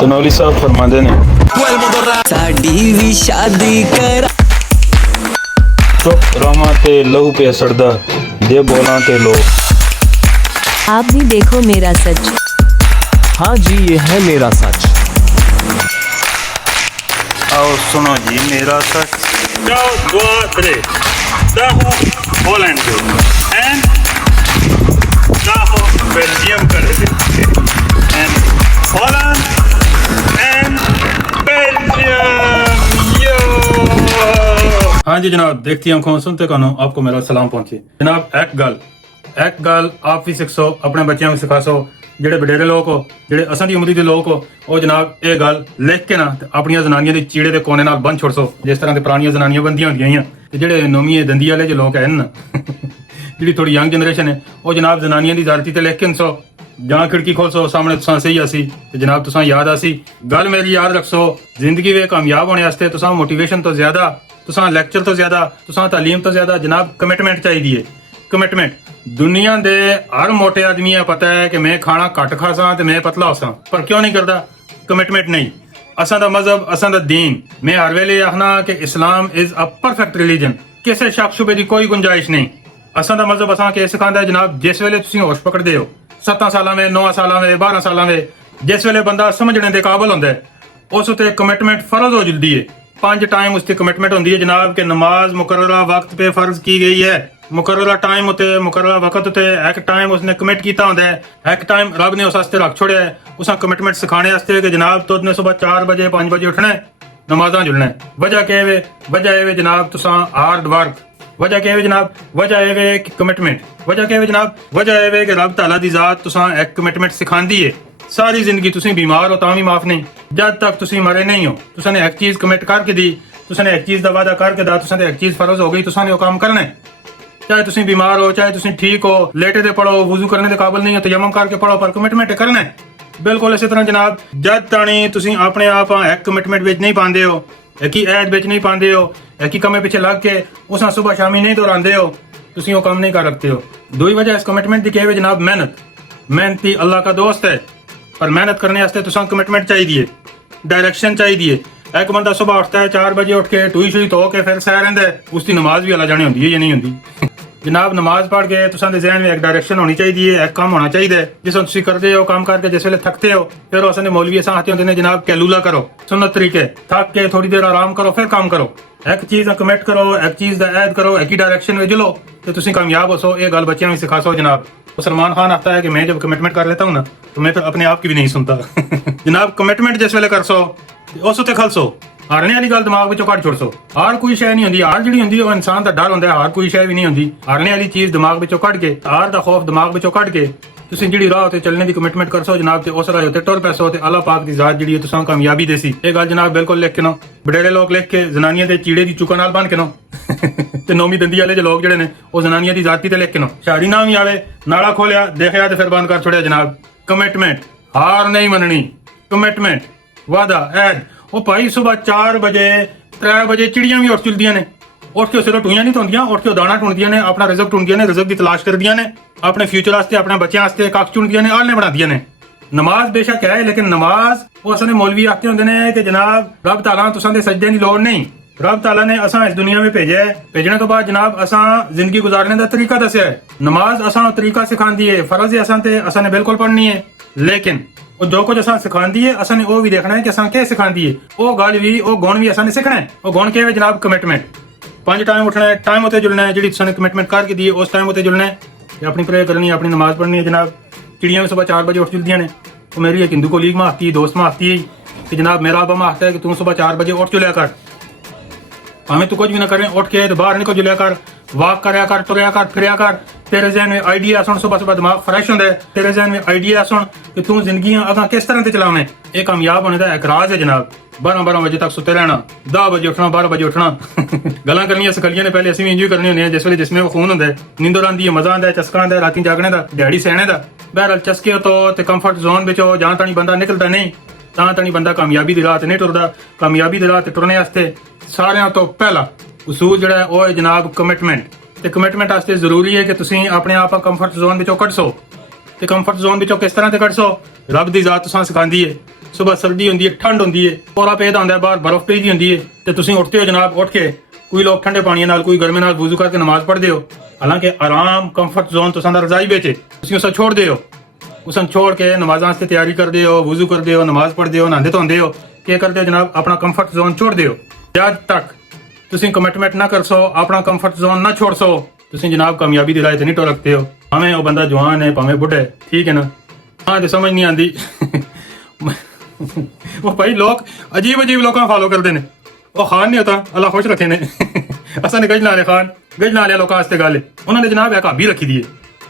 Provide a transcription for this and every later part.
तनौली साहब फरमाते ने साडी भी शादी कर चुप रामा ते लहू पे सड़दा दे बोला ते लो। आप भी देखो मेरा सच। हाँ जी, ये है मेरा सच। आओ सुनो जी मेरा सच। जाओ दुआ करे दाहो हॉलैंड के एंड दाहो बेल्जियम करे एंड हॉलैंड एंड बेल्जियम यो। हाँ जी जनाब, देखती आंखों सुनते कानों आपको मेरा सलाम पहुंचे। जनाब एक गल आप भी सीख सो, अपने बच्चों को सिखा सो। ਜਿਹੜੇ ਵਡੇਰੇ ਲੋਕ ਹੋ, ਜਿਹੜੇ ਅਸਾਂ ਦੀ ਉਮਰ ਦੇ ਲੋਕ ਹੋ, ਉਹ ਜਨਾਬ ਇਹ ਗੱਲ ਲਿਖ ਕੇ ਨਾ ਤੇ ਆਪਣੀਆਂ ਜ਼ਨਾਨੀਆਂ ਦੇ ਚੀੜੇ ਦੇ ਕੋਨੇ ਨਾਲ ਬੰਨ ਛੋੜ ਸੋ, ਜਿਸ ਤਰ੍ਹਾਂ ਦੇ ਪੁਰਾਣੀਆਂ ਜ਼ਨਾਨੀਆਂ ਬੰਦੀਆਂ ਹੁੰਦੀਆਂ ਆ। ਤੇ ਜਿਹੜੇ ਨਵੀਂ ਦੰਦੀ ਵਾਲੇ ਜੋ ਲੋਕ ਹਨ, ਜਿਹੜੀ ਥੋੜੀ ਯੰਗ ਜਨਰੇਸ਼ਨ ਹੈ, ਉਹ ਜਨਾਬ ਜ਼ਨਾਨੀਆਂ ਦੀ ਜ਼ਾਰਤੀ ਤੇ ਲਿਖ ਕੇ ਸੋ ਜਾਂ ਖਿੜਕੀ ਖੋਲ ਸੋ ਸਾਹਮਣੇ ਤੁਸਾਂ ਸਹੀ ਆਸੀ ਤੇ ਜਨਾਬ ਤੁਸਾਂ ਯਾਦ ਆਸੀ ਗੱਲ ਮੇਰੀ ਯਾਦ ਰੱਖੋ। ਜ਼ਿੰਦਗੀ ਵਿੱਚ ਕਾਮਯਾਬ ਹੋਣੇ ਵਾਸਤੇ ਤੁਸਾਂ ਮੋਟੀਵੇਸ਼ਨ ਤੋਂ ਜ਼ਿਆਦਾ, ਤੁਸਾਂ ਲੈਕਚਰ ਤੋਂ ਜ਼ਿਆਦਾ, ਤੁਸਾਂ ਤਾਲੀਮ ਤੋਂ ਜ਼ਿਆਦਾ ਜਨਾਬ ਕਮਿਟਮੈਂਟ ਚਾਹੀਦੀ ਹੈ। ਕਮਿਟਮੈਂਟ दुनिया दे हर मोटे आदमी है पता है कि मैं खाना घट खासा ते मैं पतला होसा, पर क्यों नहीं करता? कमिटमेंट नहीं। असां दा मजहब, असां दा दीन, मैं हर वेले आखना कि Islam is a perfect religion, किसी शक शुबे दी कोई गुंजाइश नहीं। असां दा मजहब असां के सिखांदा है जनाब, जिस वेले तुसीं होश पकड़दे हो 7 साल में, 9 साल में, 12 साल में, जिस वेले बंदा समझने दे काबिल हुंदा है, उस उते कमिटमेंट फर्ज हो जल्दी है। 5 टाइम उसकी कमिटमेंट होंदी है जनाब कि नमाज मुकर्ररा वक्त पे फर्ज की गई है, मुकर्ररा टाइम उते, मुकर्ररा वक्त उते, एक टाइम उसने कमिट किया होंदा है, एक टाइम रब ने उस वास्ते रख छोड़िया है उसा कमिटमेंट सिखाने वास्ते कि जनाब तुद ने सुबह 4 बजे 5 बजे उठना है, नमाज़ां जुड़ना है। वजह क्या है? वजह है जनाब तुसां हार्ड वर्क। वजह क्या है जनाब? वजह है कि कमिटमेंट। वजह क्या है जनाब? वजह है कि रब तआला दी ज़ात तुसां एक कमिटमेंट सिखांदी है। सारी जिंदगी तुसीं बीमार हो तां भी माफ नहीं, जब तक तुसीं मरे नहीं हो। तुसां ने एक चीज कमिट करके दी, तुसां ने एक चीज दा वादा करके दा, तुसां ते एक चीज फर्ज हो गई, तुसां ने वो काम करना है। चाहे तुसीं बीमार हो, चाहे तुसीं ठीक हो, लेटे दे पढ़ो, वुजू करने दे काबिल नहीं हो, तयम्मुम करके पढ़ो, पर कमिटमेंट करना है। बिल्कुल इसी तरह जनाब, जद ताणी तुसीं अपने आप एक कमिटमेंट विच नहीं पांदे हो, एक ही ऐद विच नहीं पांदे हो, एक ही कमे पिछे लग के उसां सुबह शामी नहीं दोहरांदे हो, तुसीं वो काम नहीं कर सकते हो। दूई वजह इस कमिटमेंट दी क्या है जनाब? मेहनती अल्लाह का दोस्त है, पर मेहनत करने वास्ते तुसां कमिटमेंट चाहिए, डायरेक्शन चाहिए। एक बंदा सुबह उठता है 4 बजे उठ के टूई शुई धो के फिर सह रहिंदा है, उसकी नमाज भी अल्लाह जाने होंदी है या नहीं होंदी। जनाब नमाज पढ़ के तुसां दे ज़हन में एक डायरेक्शन होनी चाहिए, एक काम होना चाहिए जिसमें तुसीं करदे हो, काम करके जिस वेले थकते हो, फिर असां दे मौलवी असां आते होंदे ने जनाब कैलूला करो, सुन्नत तरीके, थक के थोड़ी देर आराम करो फिर काम करो। एक चीज दा कमिट करो, एक चीज दा ऐद करो, एक ही डायरेक्शन में चलो तो तुसीं कामयाब हो सो। ये गल बच्चों में सिखा सो जनाब। सलमान खान आता है कि मैं जब कमिटमेंट कर लेता हूँ ना तो मैं फिर अपने आप की भी नहीं सुनता। जनाब कमिटमेंट जिस वेले कर सो उस उत्ते खलसो, हारने वाली गल दिमाग विचों कढ छोड़ सो। हार कोई शय नहीं होंदी, हार जिहड़ी होंदी ओह इंसान दा डर हुंदा है, हार कोई शय भी नहीं होंदी। हारने वाली चीज दिमाग विचों कढ के, हार दा खौफ दिमाग विचों कढ के तुसीं जिहड़ी राह ते चलने दी कमिटमेंट कर सो जनाब, ते उस राह उत्ते टुर पैसो ते अल्लाह पाक दी ज़ात जिहड़ी तुसां कामयाबी देसी। ये गल जनाब बिल्कुल लिख के नो, बडेरे लोग लिख के जनानियां दे चीड़े दी चुका नाल बन के नो ते नौवीं दंदी वाले जो लोग जिहड़े ने ओह जनानियां दी ज़ाती ते लिख के नो। शाड़ी ना भी आवे, नाला खोलिया देखिया ते फिर बंद कर छोड़िया जनाब। कमिटमेंट, हार नहीं मननी, कमिटमेंट, वादा, ऐद। ओ भाई सुबह 4 बजे 3 बजे चिड़ियां भी उठ चलदियां ने, उठ के सिर्फ टूइयां नहीं धोंदियां, उठ के दाना ढूंढदियां ने, अपना रिजक ढूंढदियां ने, रिजक की तलाश करदियां ने, अपने फ्यूचर वास्ते, अपने बच्चों वास्ते कक्ष चुनदियां ने, आलने बनादियां ने। नमाज बेशक है, लेकिन नमाज वो असां दे मौलवी आखते होंदे ने कि जनाब रब ताला तुसां दे सजदे दी लोड़ नहीं, रब ताला ने असां इस दुनिया में भेजा है, भेजने तो बाद जनाब असां जिंदगी गुजारने का तरीका दस्या है। नमाज असां तरीका सिखांदी है, फर्ज है असां ते, असां ने बिल्कुल पढ़नी है, लेकिन वो जो कुछ असां सिखांदी है असां ने वो भी देखना है कि असां क्या सिखांदी है, वो गल भी, वो गुण भी असां ने सीखना है। वो गुण क्या है जनाब? कमिटमेंट। 5 टाइम उठना है, टाइम उत्ते जुड़ना है, जिहड़ी तुसां ने कमिटमेंट करके दी है उस टाइम उत्ते जुड़ना है, अपनी प्रेयर करनी है, अपनी नमाज पढ़नी है। जनाब चिड़ियां भी सुबह 4 बजे उठ चलदियां ने। तो मेरी एक हिंदू कोलीग माहती है, दोस्त माहती है कि जनाब मेरा अब्बा माहता है कि तू सुबह 4 बजे उठ चलिया कर, हमें तू कुछ भी ना करें, उठ के तो बाहर निकल जुलिया कर, वॉक करया कर, तुरया कर, फिरया कर। तेरे ज़हन में आइडिया सुन, सुबह सुबह दिमाग फ्रेश होंदा है, तेरे ज़हन में आइडिया सुन कि तू जिंदगी अगां किस तरह ते चलावें। ये कामयाब होने दा एक राज है जनाब। 12 बजे तक सुते रहना, 10 बजे उठना, 12 बजे उठना। गल्लां करनियां सखलियां ने पहले असीं भी इंजॉय करनी होंदी है, जिस वेले जिसमें खून होंदा है, नींदर आंदी है, मजा आंदा है, चस्का आंदा है, रातीं जागने दा, दिहाड़ी सहने दा। बहरहाल चस्के तो ते कंफर्ट जोन विचों जां ताणी बंदा निकलदा नहीं, तां ताणी बंदा कामयाबी दी राह ते नहीं टुरदा। कामयाबी दी राह ते टुरने वास्ते सारियां तो पहला उसूल जिहड़ा है ओह है जनाब कमिटमेंट। ते कमिटमेंट वास्ते जरूरी है कि तुसीं अपने आप कंफर्ट जोन विचों कढ सो। ते कंफर्ट जोन विचों किस तरह ते कढ सो? रब दी ज़ात तुसां सिखांदी है। ਸਵੇਰ ਸਰਦੀ ਹੁੰਦੀ ਹੈ, ਠੰਡ ਹੁੰਦੀ ਹੈ, ਕੋਰਾ ਪੇਦਾ ਹੁੰਦਾ ਹੈ, ਬਾਹਰ ਬਰਫ਼ ਪਈ ਹੁੰਦੀ ਹੈ ਤੇ ਤੁਸੀਂ ਉੱਠਦੇ ਹੋ ਜਨਾਬ, ਉੱਠ ਕੇ ਕੋਈ ਲੋਕ ਠੰਡੇ ਪਾਣੀ ਨਾਲ, ਕੋਈ ਗਰਮੀ ਨਾਲ ਵਜ਼ੂ ਕਰਕੇ ਨਮਾਜ਼ ਪੜ੍ਹਦੇ ਹੋ। ਹਾਲਾਂਕਿ ਆਰਾਮ ਕੰਫਰਟ ਜ਼ੋਨ ਤੁਸਾਂ ਦਾ ਰਜ਼ਾਈ ਵਿੱਚ ਤੁਸੀਂ ਉਸੇ ਛੋੜਦੇ ਹੋ, ਉਸਨ ਛੋੜ ਕੇ ਨਮਾਜ਼ਾਂ ਵਾਸਤੇ ਤਿਆਰੀ ਕਰਦੇ ਹੋ, ਵਜ਼ੂ ਕਰਦੇ ਹੋ, ਨਮਾਜ਼ ਪੜ੍ਹਦੇ ਹੋ, ਨਹਾਉਂਦੇ ਧੋਂਦੇ ਹੋ। ਕੀ ਕਰਦੇ ਹੋ ਜਨਾਬ? ਆਪਣਾ ਕੰਫਰਟ ਜ਼ੋਨ ਛੋੜਦੇ ਹੋ। ਜਦ ਤੱਕ ਤੁਸੀਂ ਕਮਿਟਮੈਂਟ ਨਾ ਕਰ ਸੋ, ਆਪਣਾ ਕੰਫਰਟ ਜ਼ੋਨ ਨਾ ਛੋੜ ਸੋ, ਤੁਸੀਂ ਜਨਾਬ ਕਾਮਯਾਬੀ ਦੀ ਰਾਹ ਤੇ ਨਹੀਂ ਟੁਰ ਸਕਦੇ ਹੋ। ਭਾਵੇਂ ਉਹ ਬੰਦਾ ਜਵਾਨ ਹੈ, ਭਾਵੇਂ ਬੁੱਢਾ ਹੈ, ਠੀਕ ਹੈ ਨਾ? ਹਾਂ ਤੇ ਸਮਝ ਨਹੀਂ ਆਉਂਦੀ ਉਹ ਭਾਈ ਲੋਕ ਅਜੀਬ ਲੋਕਾਂ ਫਾਲੋ ਕਰਦੇ ਨੇ। ਉਹ ਖਾਨ ਨਹੀਂ ਹੁੰਦਾ, ਅੱਲਾ ਖੁਸ਼ ਰੱਖੇ ਨੇ ਅਸਾਂ ਨੇ ਗਜ ਨਾਲੇ ਖਾਨ, ਗਜ ਨਾਲੇ ਲੋਕਾਂ ਵਾਸਤੇ ਗੱਲ ਹੈ। ਉਹਨਾਂ ਨੇ ਜਨਾਬ ਇੱਕ ਹਾਬੀ ਰੱਖੀ ਦੀ ਹੈ।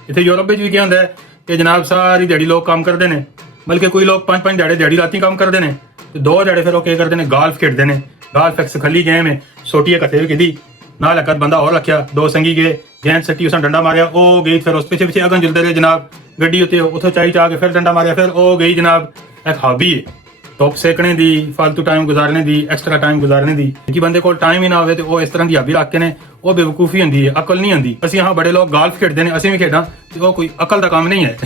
ਇੱਥੇ ਯੂਰਪ ਵਿੱਚ ਵੀ ਕੀ ਹੁੰਦਾ ਹੈ ਕਿ ਜਨਾਬ ਸਾਰੀ ਦਿਹਾੜੀ ਲੋਕ ਕੰਮ ਕਰਦੇ ਨੇ, ਬਲਕਿ ਕੋਈ ਲੋਕ 5-5 ਦਿਹਾੜੀ ਰਾਤੀ ਕੰਮ ਕਰਦੇ ਨੇ ਤੇ 2 ਦਿਹਾੜੇ ਫਿਰ ਉਹ ਕੀ ਕਰਦੇ ਨੇ? ਗਾਲਫ ਖੇਡਦੇ ਨੇ। ਗਾਲਫ ਇੱਕ ਸਖਲੀ ਗੇਮ ਹੈ, ਛੋਟੀ ਇੱਕ ਹੱਥੇ ਕਿਦੀ ਨਾਲ ਇੱਕ ਬੰਦਾ ਹੋਰ ਰੱਖਿਆ, 2 ਸੰਗੀ ਗਏ, ਗੇਂਦ ਸੱਟੀ, ਉਸਾਂ ਡੰਡਾ ਮਾਰਿਆ, ਉਹ ਗਈ, ਫਿਰ ਉਸ ਪਿੱਛੇ ਅਗਨ ਜਲਦੇ ਰਹੇ ਜਨਾਬ ਗੱਡੀ ਉੱਤੇ, ਉੱਥੋਂ ਚਾਈ ਚਾ ਕੇ ਫਿਰ ਡੰਡਾ ਮਾਰਿਆ, ਫਿਰ ਉਹ ਗਈ ਜਨਾਬ। ਇੱਕ ਹਾਬੀ ਹੈ ਧੁੱਪ ਸੇਕਣੇ ਦੀ, ਫालतू ਟਾਈਮ ਗੁਜ਼ਾਰਨੇ ਦੀ, ਐਕਸਟਰਾ ਟਾਈਮ ਗੁਜ਼ਾਰਨੇ ਦੀ। ਕਿ ਬੰਦੇ ਕੋਲ ਟਾਈਮ ਹੀ ਨਾ ਹੋਵੇ ਤੇ ਉਹ ਇਸ ਤਰ੍ਹਾਂ ਦੀ ਹਾਬੀ ਰੱਖ ਕੇ ਨੇ, ਉਹ ਬੇਵਕੂਫੀ ਹੁੰਦੀ ਹੈ, ਅਕਲ ਨਹੀਂ ਹੁੰਦੀ। ਅਸੀਂ ਹਾਂ ਬੜੇ ਲੋਕ ਗਾਲਫ ਖੇਡਦੇ ਨੇ, ਅਸੀਂ ਵੀ ਖੇਡਾਂ, ਤੇ ਉਹ ਕੋਈ ਅਕਲ ਦਾ ਕੰਮ ਨਹੀਂ ਹੈ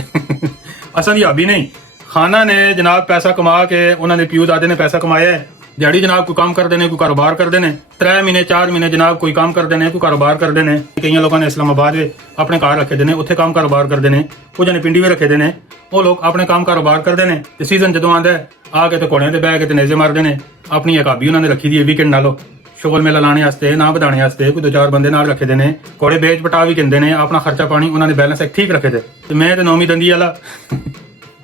ਅਸਾਂ ਦੀ ਹਾਬੀ ਨਹੀਂ। ਖਾਨਾ ਨੇ ਜਨਾਬ ਪੈਸਾ ਕਮਾ ਕੇ, ਉਹਨਾਂ ਦੇ ਪਿਓ ਦਾਦੇ ਨੇ ਪੈਸਾ ਕਮਾਇਆ ਹੈ, ਦਿਹਾੜੀ ਜਨਾਬ ਕੋਈ ਕੰਮ ਕਰਦੇ ਨੇ, ਕੋਈ ਕਾਰੋਬਾਰ ਕਰਦੇ ਨੇ, 3 ਮਹੀਨੇ 4 ਮਹੀਨੇ ਜਨਾਬ ਕੋਈ ਕੰਮ ਕਰਦੇ ਨੇ, ਕੋਈ ਕਾਰੋਬਾਰ ਕਰਦੇ ਨੇ। ਕਈਆਂ ਲੋਕਾਂ ਨੇ ਇਸਲਾਮਾਬਾਦ ਵਿੱਚ ਆਪਣੇ ਘਰ ਰੱਖੇ ਦੇ ਨੇ, ਉੱਥੇ ਕੰਮ ਕਾਰੋਬਾਰ ਕਰਦੇ ਨੇ। ਕੁਝ ਨੇ ਪਿੰਡੀ ਵੀ ਰੱਖੇ ਦੇ ਨੇ, ਉਹ ਲੋਕ ਆਪਣੇ ਕੰਮ ਕਾਰੋਬਾਰ ਕਰਦੇ ਨੇ ਤੇ ਸੀਜ਼ਨ ਜਦੋਂ ਆਉਂਦਾ ਆ ਕੇ ਤੇ ਘੋੜਿਆਂ ਤੇ ਬਹਿ ਕੇ ਤੇ ਨੇਜ਼ੇ ਮਾਰਦੇ ਨੇ। ਆਪਣੀ ਇੱਕ ਹਾਬੀ ਉਹਨਾਂ ਨੇ ਰੱਖੀ ਦੀ ਹੈ ਵੀਕਐਂਡ ਨਾਲੋਂ ਸ਼ੁਗਰ ਮੇਲਾ ਲਾਣੇ ਵਾਸਤੇ, ਨਾ ਵਧਾਣੇ ਵਾਸਤੇ ਕੋਈ 2-4 ਬੰਦੇ ਨਾਲ ਰੱਖੇ ਦੇ ਨੇ। ਘੋੜੇ ਵੇਚ ਬਟਾ ਵੀ ਕਹਿੰਦੇ ਨੇ, ਆਪਣਾ ਖਰਚਾ ਪਾਣੀ ਉਹਨਾਂ ਨੇ ਬੈਲੈਂਸ ਠੀਕ ਰੱਖੇ ਦੇ। ਤੇ ਮੈਂ ਤੇ ਨੌਵੀਂ ਦੰਦੀ ਵਾਲਾ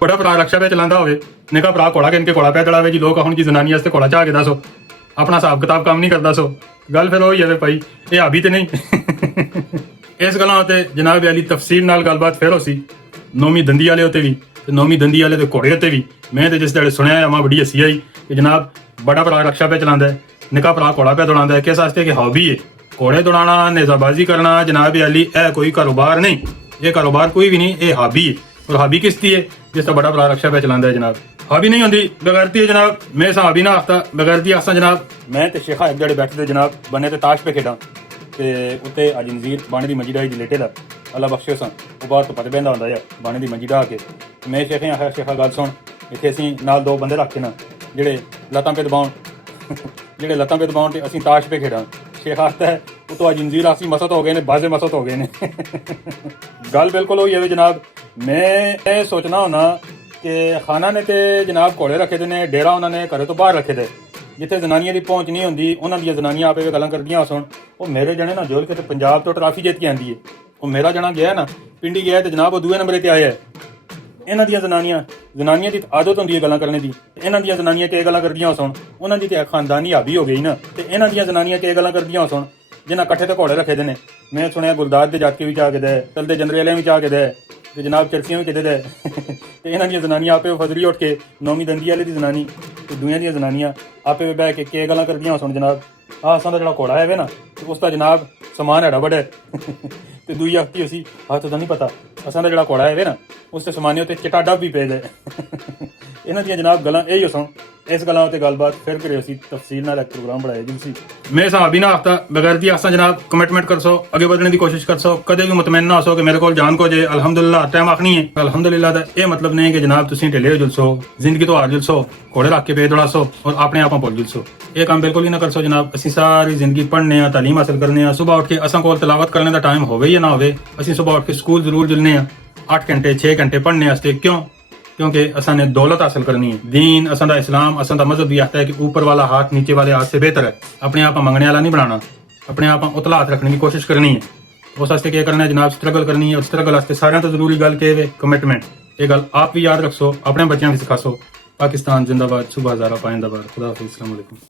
ਬੜਾ ਭਰਾ ਰਕਸ਼ਾ ਪੇ ਚਲਾਉਂਦਾ ਹੋਵੇ, ਨਿੱਕਾ ਭਰਾ ਘੋੜਾ ਕਿਨ ਕੇ ਘੋੜਾ ਪੈ ਚਲਾਵੇ ਜੀ। ਲੋਕ ਹੁਣ ਜੀ ਜ਼ਨਾਨੀ ਵਾਸਤੇ ਘੋੜਾ ਚਾਹ ਕੇ ਦੱਸੋ, ਆਪਣਾ ਹਿਸਾਬ ਕਿਤਾਬ ਕੰਮ ਨਹੀਂ ਕਰਦਾ। ਸੋ ਗੱਲ ਫਿਰ ਉਹੀ ਹੈ ਭਾਈ, ਇਹ ਹਾਬੀ ਤੇ ਨਹੀਂ ਇਸ ਗੱਲਾਂ ਉੱਤੇ ਜਨਾਬ ਅਲੀ ਤਫਸੀਲ ਨਾਲ ਗੱਲਬਾਤ ਫਿਰ ਹੋਸੀ, ਨੌਵੀਂ ਦੰਦੀ ਵਾਲੇ ਉੱਤੇ ਵੀ ਤੇ ਨੌਵੀਂ ਦੰਦੀ ਵਾਲੇ ਦੇ ਘੋੜੇ ਉੱਤੇ ਵੀ। ਮੈਂ ਤੇ ਜਿਸ ਦਿਹਾੜੇ ਸੁਣਿਆ ਮਾਂ ਬੜੀ ਹੱਸੀ ਆਈ ਕਿ ਜਨਾਬ ਬੜਾ ਭਰਾ ਰਕਸ਼ਾ ਪੇ ਚਲਾਉਂਦਾ ਹੈ, ਨਿੱਕਾ ਭਰਾ ਘੋੜਾ ਪੈ ਦੌੜਾਉਂਦਾ ਹੈ। ਕਿਸ ਵਾਸਤੇ? ਕਿ ਹਾਬੀ ਹੈ ਘੋੜੇ ਦੌੜਾਉਣਾ, ਨੇਜ਼ਾਬਾਜ਼ੀ ਕਰਨਾ। ਜਨਾਬ ਅਲੀ ਇਹ ਕੋਈ ਕਾਰੋਬਾਰ ਨਹੀਂ, ਇਹ ਕਾਰੋਬਾਰ ਕੋਈ ਵੀ ਨਹੀਂ, ਇਹ ਹਾਬੀ ਹੈ। और हाबी किसती है? जिसका बड़ा भरा रक्षा पे चलांदा है जनाब। हाबी नहीं होंदी, बगैरती है जनाब। मैं हाबी ना आखता, बगैरती आखता जनाब। मैं ते शेखा एक जड़े बैठे थे जनाब, बने ते ताश पे खेड़ा ते उत्ते अज नज़ीर बाणे दी मंजी डाही लेटे दा, अल्लाह बख्शे सन। वो बाहर तो पत बहंदा हुंदा है बाणे दी मंजी डाह के। मैं शेखे आखिया शेखा गल सुन, इत्थे असीं नाल 2 बंदे रख के ना जेड़े लत्तां पे दबाउण जेड़े लत्तां पे दबाउण ते असीं ताश पे खेड़ा। शेख आखता है वो तो अज नज़ीर आसी मसत हो गए ने, बाजे मसत हो गए ने गल बिल्कुल होई है जनाब। मैं ये सोचना होना कि खाना ने ते जनाब घोड़े रखे दे ने, डेरा उन्होंने घरे तो बाहर रखे दे, जिथे जनानियां दी पहुंच नहीं होंदी, उन्हां दी जनानियां आपे गल्लां करदियां सुन। वो मेरे जने ना जोल के ते पंजाब तो ट्राफी जीत के आंदी है। वो मेरा जना गया ना पिंडी गया ते जनाब वो दूए नंबर ते आया है। इन्हां दी जनानियां दी आदत होंदी है गल्लां करने दी। इन्हां दी जनानियां के गल्लां करदियां सुन, उन्हां दी ते खानदानी हाबी हो गई ना। ते इन्हां दी जनानियां के गल्लां करदियां सुन जिन्हां कट्ठे ते घोड़े रखे दे ने। मैं सुनिया गुलदार दे जाके भी जा के दे, चलदे जनरे वाले भी जा के दे ते जनाब चरसियां भी किते दे ते इन्हां दी जनानियां आपे फजरी उठ के नौवीं दंदी वाले दी जनानी ते दूइयां दी जनानियां आपे बह के गल्लां करदियां सुन जनाब। असां दा जेह्ड़ा घोड़ा है वे ना उसदा जनाब समान हैड़ा बड़ा ते दूई आखती उसी हाथ तो नहीं पता, असां दा जेह्ड़ा घोड़ा है वे ना उसते समाने उत्ते चिट्टा डब भी पे दे इन्हां दी जनाब गल्लां इही सुन। इस गल्लां उत्ते गलबात फिर करे उसी तफसील नाल एक प्रोग्राम बनाया जी सी। मैं साहब ही ना आखता बगैर दी आसा जनाब कमिटमेंट कर सो, आगे बढ़ने की कोशिश कर सो, कदे भी मुतमैन ना हो सो कि मेरे को जान को जे अल्हम्दुलिल्लाह टाइम आखनी है। अल्हम्दुलिल्लाह दा ये मतलब नहीं कि जनाब तुसीं ढिले हो जुलसो, जिंदगी तो हार जुलसो, घोड़े रख के पे दौड़ासो और अपने आप भुल जुलसो। ये काम बिल्कुल ही ना कर सो जनाब। असीं सारी जिंदगी पढ़ने आ, तालीम हासिल करने आ, सुबह उठ के असां कोल तिलावत करने दा टाइम होवे या ना होवे, असीं सुबह उठ के स्कूल जरूर जुलने आ 8 घंटे 6 घंटे पढ़ने वास्ते। क्यों? क्योंकि असां ने दौलत हासिल करनी है। दीन असां दा इस्लाम असां दा मजहब भी आता है कि ऊपर वाला हाथ नीचे वाले हाथ से बेहतर है। अपने आप मंगने वाला नहीं बनाना, अपने आप उतला हाथ रखने की कोशिश करनी है। उस वास्ते क्या करना है जनाब? स्ट्रगल करनी है। और स्ट्रगल वास्ते सारे तो जरूरी गल के कमिटमेंट। ये गल आप भी याद रखो, अपने बच्चों भी सिखासो। पाकिस्तान जिंदाबाद, सुबह हज़ारा पाइंदाबाद। खुदा हाफिज़, अस्सलाम वालेकुम।